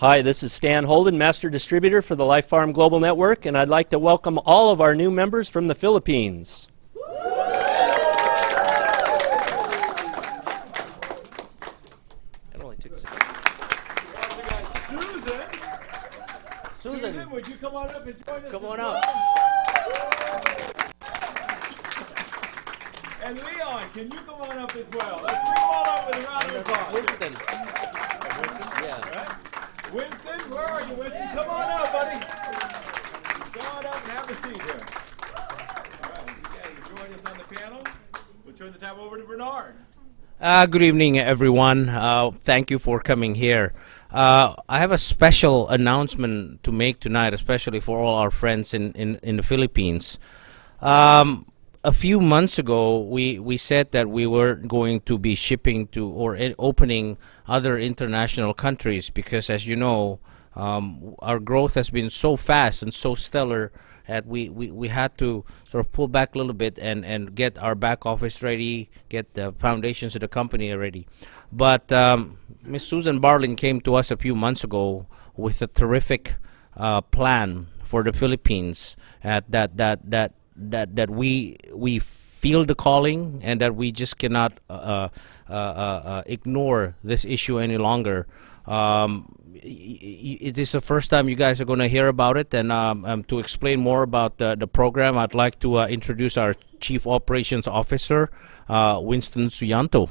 Hi, this is Stan Holden, Master Distributor for the LifePham Global Network, and I'd like to welcome all of our new members from the Philippines. It only took a second. Susan, would you come on up and join us? Come on up. And Leon, can you come on up as well? Let's bring them all up with a round of applause. Winston. Yeah. Right? Winston, where are you, Winston? Come on up, buddy. Come on up and have a seat here. All right, you guys join us on the panel. We'll turn the time over to Bernard. Good evening, everyone. Thank you for coming here. I have a special announcement to make tonight, especially for all our friends in the Philippines. A few months ago, we said that we were going to be shipping to or opening other international countries because, as you know, our growth has been so fast and so stellar that we had to sort of pull back a little bit and get our back office ready, get the foundations of the company ready. But Ms. Susan Barlin came to us a few months ago with a terrific plan for the Philippines that we feel the calling and that we just cannot ignore this issue any longer. It is the first time you guys are going to hear about it, and to explain more about the program, I'd like to introduce our Chief Operations Officer, Winston Suyanto.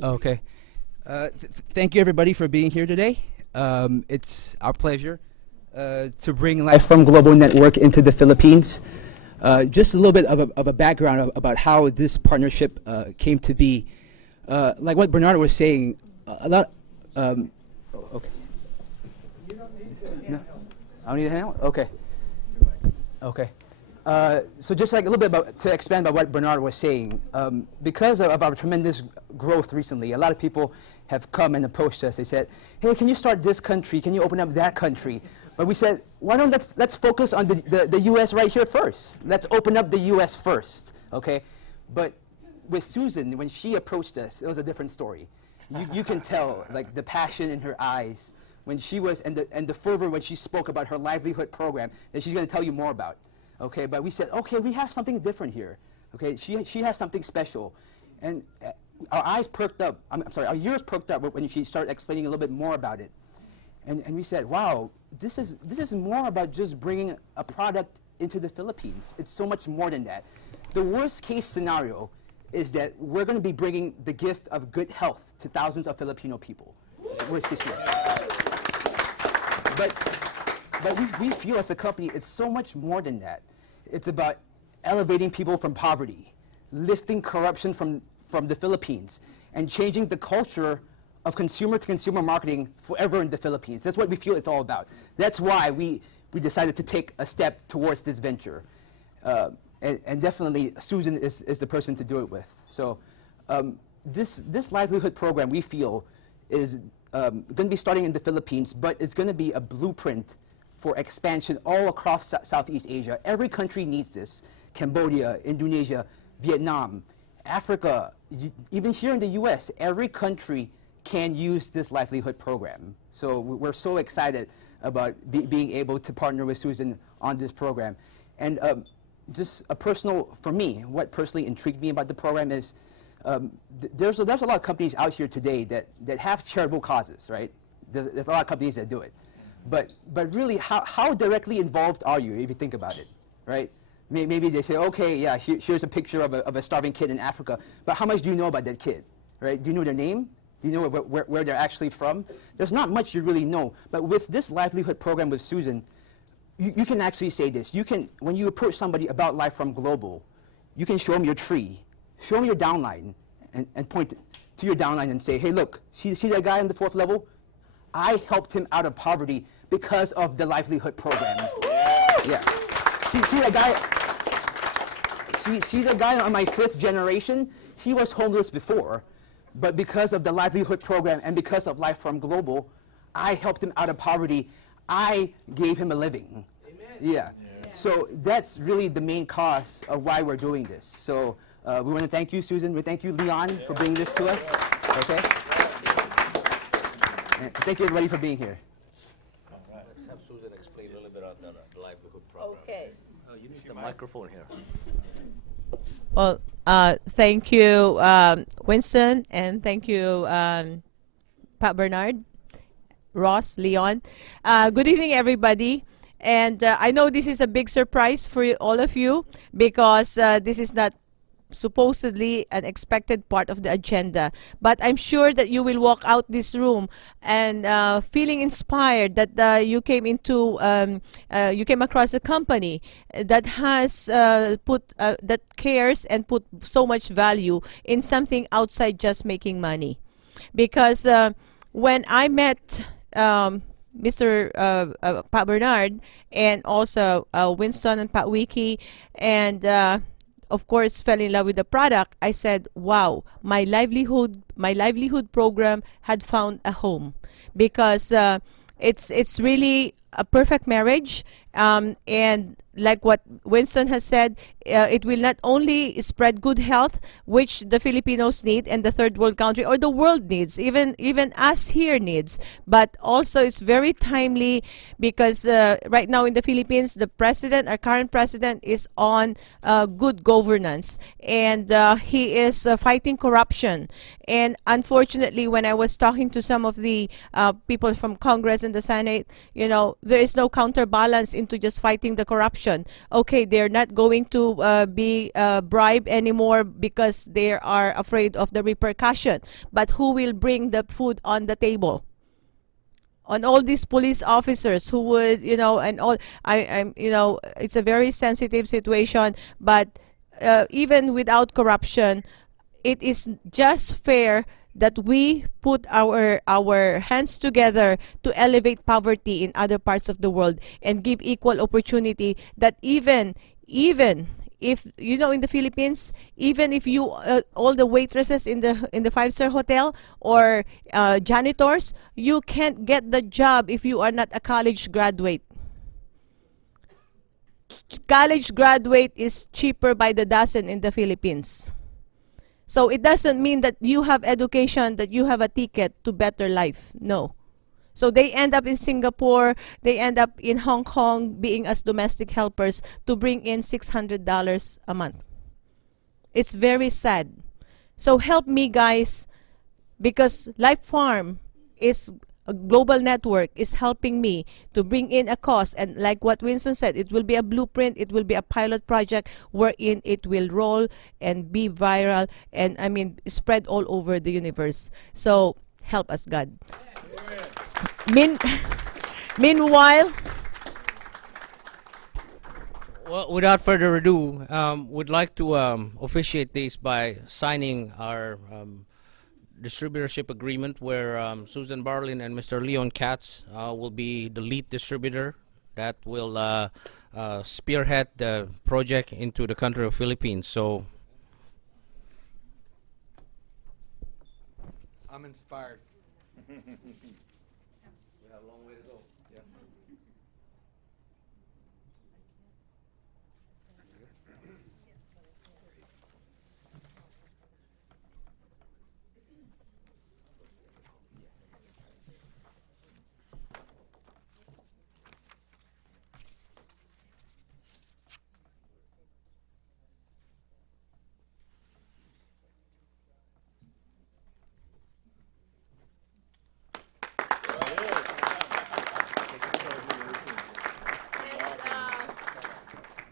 Okay. Thank you, everybody, for being here today. It's our pleasure to bring LifePham Global Network into the Philippines. Just a little bit of a background about how this partnership came to be. Like what Bernard was saying, a lot. Okay. No, I don't need a handout. Okay. Okay. So just like a little bit to expand about what Bernard was saying, because of our tremendous growth recently, a lot of people have come and approached us. They said, "Hey, can you start this country? Can you open up that country?" But we said, "Why don't let's focus on the U.S. right here first. Let's open up the U.S. first, okay?" But with Susan, when she approached us, it was a different story. You can tell like the passion in her eyes when she was and the fervor when she spoke about her livelihood program that she's going to tell you more about. Okay, but we said, okay, we have something different here. Okay, she has something special, and our eyes perked up. I'm sorry, our ears perked up when she started explaining a little bit more about it, and we said, wow, this is more about just bringing a product into the Philippines. It's so much more than that. The worst case scenario is that we're going to be bringing the gift of good health to thousands of Filipino people. Worst case scenario. But we feel as a company, it's so much more than that. It's about elevating people from poverty, lifting corruption from the Philippines, and changing the culture of consumer-to-consumer marketing forever in the Philippines. That's what we feel it's all about. That's why we decided to take a step towards this venture. And definitely, Susan is the person to do it with. So this livelihood program, we feel, is going to be starting in the Philippines, but it's going to be a blueprint for expansion all across Southeast Asia. Every country needs this. Cambodia, Indonesia, Vietnam, Africa, even here in the US, every country can use this livelihood program. So we're so excited about being able to partner with Susan on this program. And just a personal, for me, what personally intrigued me about the program is there's a lot of companies out here today that have charitable causes, right? There's a lot of companies that do it. But really, how directly involved are you if you think about it, right? Maybe they say, okay, yeah, here's a picture of a starving kid in Africa, but how much do you know about that kid, right? Do you know their name? Do you know where they're actually from? There's not much you really know. But with this livelihood program with Susan, you can actually say this. You can, when you approach somebody about LifePham Global, you can show them your tree, show them your downline, and point to your downline and say, hey, look, see that guy on the 4th level? I helped him out of poverty because of the livelihood program. Yeah. See that guy? See that guy on my 5th generation? He was homeless before, but because of the livelihood program and because of LifePham Global, I helped him out of poverty. I gave him a living. Amen. Yeah. So that's really the main cause of why we're doing this. So We want to thank you, Susan. We thank you, Leon, for bringing this to us. Okay? And thank you, everybody, for being here. Let's have Susan explain a little bit on the livelihood program. Okay. Oh, you need the microphone here. Well, thank you, Winston, and thank you, Pat Bernard, Ross, Leon. Good evening, everybody. And I know this is a big surprise for all of you because this is not supposedly an expected part of the agenda, but I'm sure that you will walk out this room and feeling inspired that you came across a company that has that cares and put so much value in something outside just making money. Because when I met Mr. Pat Bernard and also Winston and Pat Wiki and of course fell in love with the product, I said, wow, my livelihood program had found a home because it's really a perfect marriage, and like what Winston has said, it will not only spread good health, which the Filipinos need and the third world country or the world needs, even us here needs, but also it's very timely because right now in the Philippines, our current president is on good governance, and he is fighting corruption. And unfortunately, when I was talking to some of the people from Congress and the Senate, there is no counterbalance into just fighting the corruption. Okay, they're not going to be bribed anymore because they are afraid of the repercussion. But who will bring the food on the table? On all these police officers who would, and all, it's a very sensitive situation. But even without corruption, it is just fair that we put our hands together to elevate poverty in other parts of the world and give equal opportunity, that even if in the Philippines, even if you all the waitresses in the five-star hotel or janitors, you can't get the job if you are not a college graduate. College graduate is cheaper by the dozen in the Philippines. So it doesn't mean that you have education, that you have a ticket to better life. No. So they end up in Singapore, they end up in Hong Kong being as domestic helpers to bring in $600 a month. It's very sad. So help me, guys, because LifePham is a global network, is helping me to bring in a cost, and like what Winston said, it will be a blueprint, it will be a pilot project wherein it will roll and be viral and spread all over the universe. So help us, God. Meanwhile, well, without further ado, would like to officiate this by signing our distributorship agreement where Susan Barlin and Mr. Leon Katz will be the lead distributor that will spearhead the project into the country of Philippines. So I'm inspired. we have a long way to go. Yeah.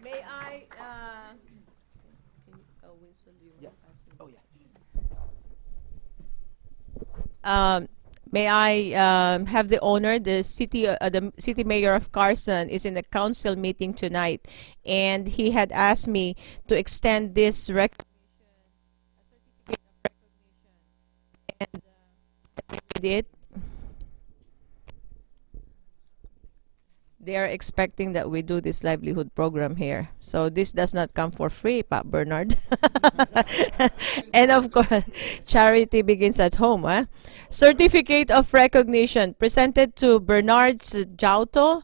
may I? Winston, do you want to ask me? May I have the honor? The city mayor of Carson is in a council meeting tonight, and he had asked me to extend this recognition, and I did it. They are expecting that we do this livelihood program here. So this does not come for free, Pat Bernard. And of course, charity begins at home. Certificate of recognition presented to Bernard Jauto,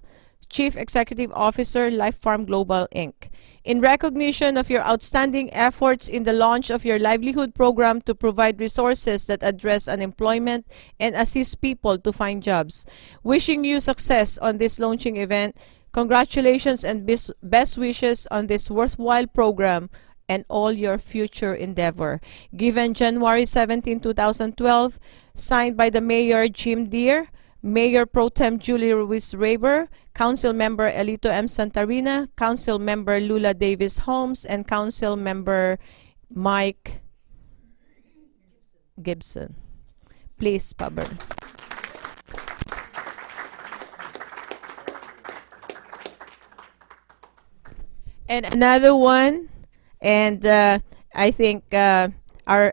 Chief Executive Officer, LifePham Global Inc. In recognition of your outstanding efforts in the launch of your livelihood program to provide resources that address unemployment and assist people to find jobs. Wishing you success on this launching event. Congratulations and best wishes on this worthwhile program and all your future endeavor. Given January 17, 2012, signed by the Mayor Jim Deere, Mayor Pro Tem Julie Ruiz Raber, Council Member Elito M. Santarina, Council Member Lula Davis Holmes, and Council Member Mike Gibson. Please, Paber. And another one, and I think our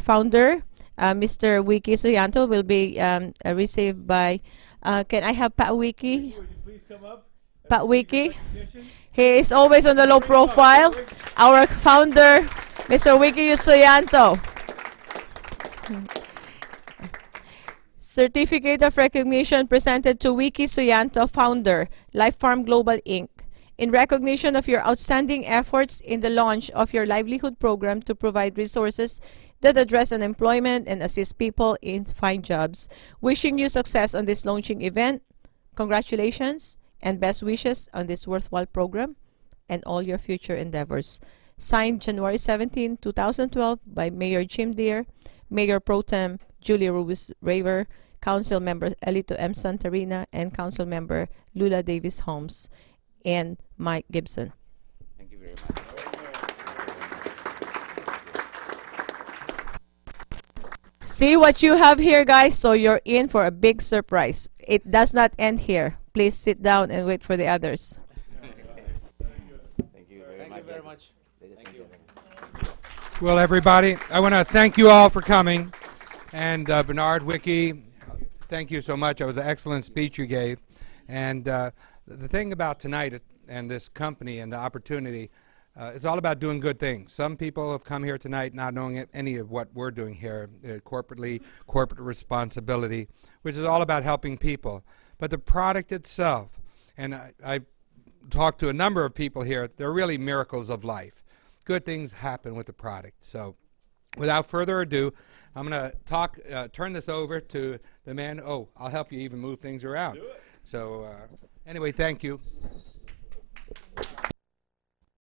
founder, Mr. Wiki Suyanto, will be received by, can I have Pat Wiki? Would you please come up? Pat Wiki. Recognition? He is always on the low profile. Our founder, Mr. Wiki Suyanto. Certificate of recognition presented to Wiki Suyanto, founder, LifePham Global Inc. In recognition of your outstanding efforts in the launch of your livelihood program to provide resources that address unemployment and assist people in find jobs. Wishing you success on this launching event. Congratulations and best wishes on this worthwhile program and all your future endeavors. Signed January 17, 2012 by Mayor Jim Deere, Mayor Pro Tem Julie Ruiz Raver, Council Member Elito M. Santarina, and Council Member Lula Davis Holmes, and Mike Gibson. Thank you very much. See what you have here, guys, so you're in for a big surprise. It does not end here. Please sit down and wait for the others. Thank you very much. Thank you. Well, everybody, I want to thank you all for coming. And Bernard, Wiki, thank you so much. That was an excellent speech you gave. And the thing about tonight and this company and the opportunity, it's all about doing good things. Some people have come here tonight not knowing any of what we're doing here, corporate responsibility, which is all about helping people. But the product itself, and I talked to a number of people here, they're really miracles of life. Good things happen with the product. So without further ado, I'm going to turn this over to the man. Oh, I'll help you even move things around. Do it. So anyway, thank you.